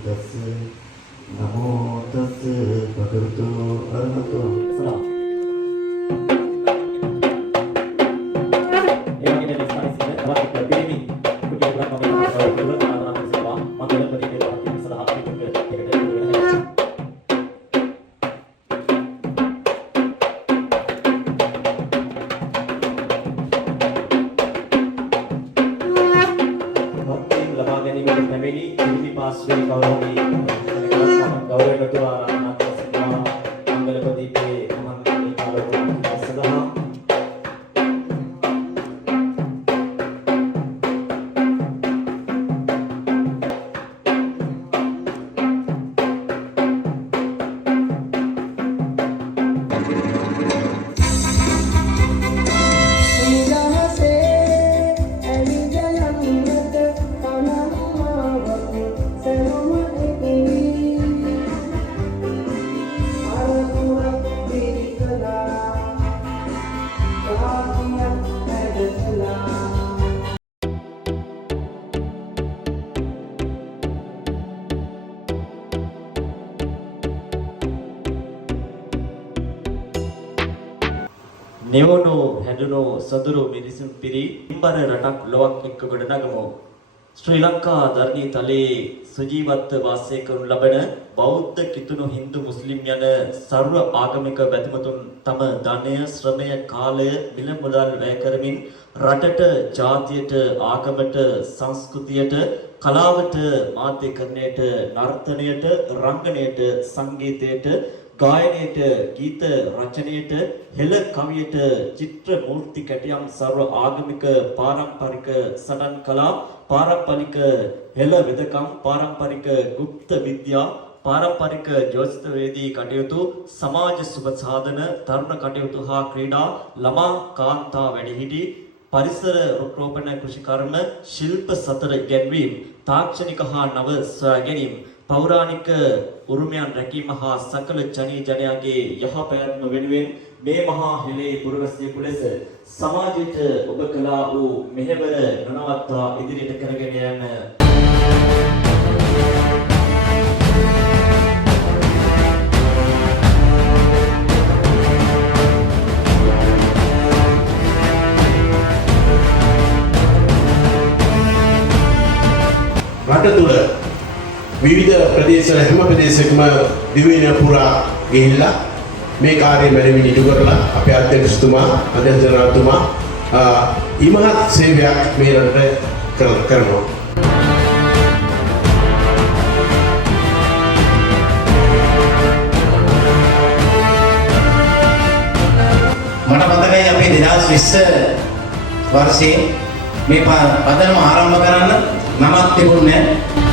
තස් නමෝ තස් භගවතු අරහතෝ සලා नेवनो हेडुनो सदुरो मिरिसुन पिरी इंबर रटक लोक එක්ක ගොඩනගමු ශ්‍රී ලංකා ධර්ණී තලයේ සජීවත්ව වාසය කරනු ලබන බෞද්ධ කිතුණු හින්දු මුස්ලිම් යන සර්ව ආගමික බැතිමතුන් තම ධනය ශ්‍රමය කාලය මිල මුදල් වැය කරමින් රටට ජාතියට ආගමට සංස්කෘතියට කලාවට මාධ්‍යකරණයට නර්තනයට රංගනයට සංගීතයට गायनेट गीत रचनेट हेल कवियट चित्र मूर्ति कटियम सर्व आगमिक पारंपरिक सडन कला पारंपरिक हेल वेदकम पारंपरिक गुप्त विद्या पारंपरिक ज्योतिष वेदी कटयुतु समाज शुभ साधन धर्म कटयुतु हा क्रीडा लमा कांता වැඩිහිටි परिसर रोपण कृषि कर्म शिल्प सतर ගැන්වීම තාක්ෂණික හා නව සොයා ගැනීම पौराणिक उरुमයන් රැකීම හා සකල ජනී ජනයාගේ යහපැවැත්ම වෙනුවෙන් මේ මහා හිලේ පුරවැසියෙකු ලෙස සමාජයට ඔබ කළා වූ මෙහෙවර නොනවත්වා ඉදිරියට කරගෙන යන රට තුළ විවිධ ප්‍රදේශ හැම ප්‍රදේශයකම දිවයින පුරා ගිහිල්ලා මේ කාර්යය මැනවින් ඉටු කරලා අපේ අධ්‍යක්ෂතුමා අධ්‍යක්ෂකතුමා ඉමහත් සේවයක් මේ රටට කරනවා. මට මතකයි අපි 2020 වර්ෂයේ මේ පදනම ආරම්භ කරන්න නමක් තිබුණේ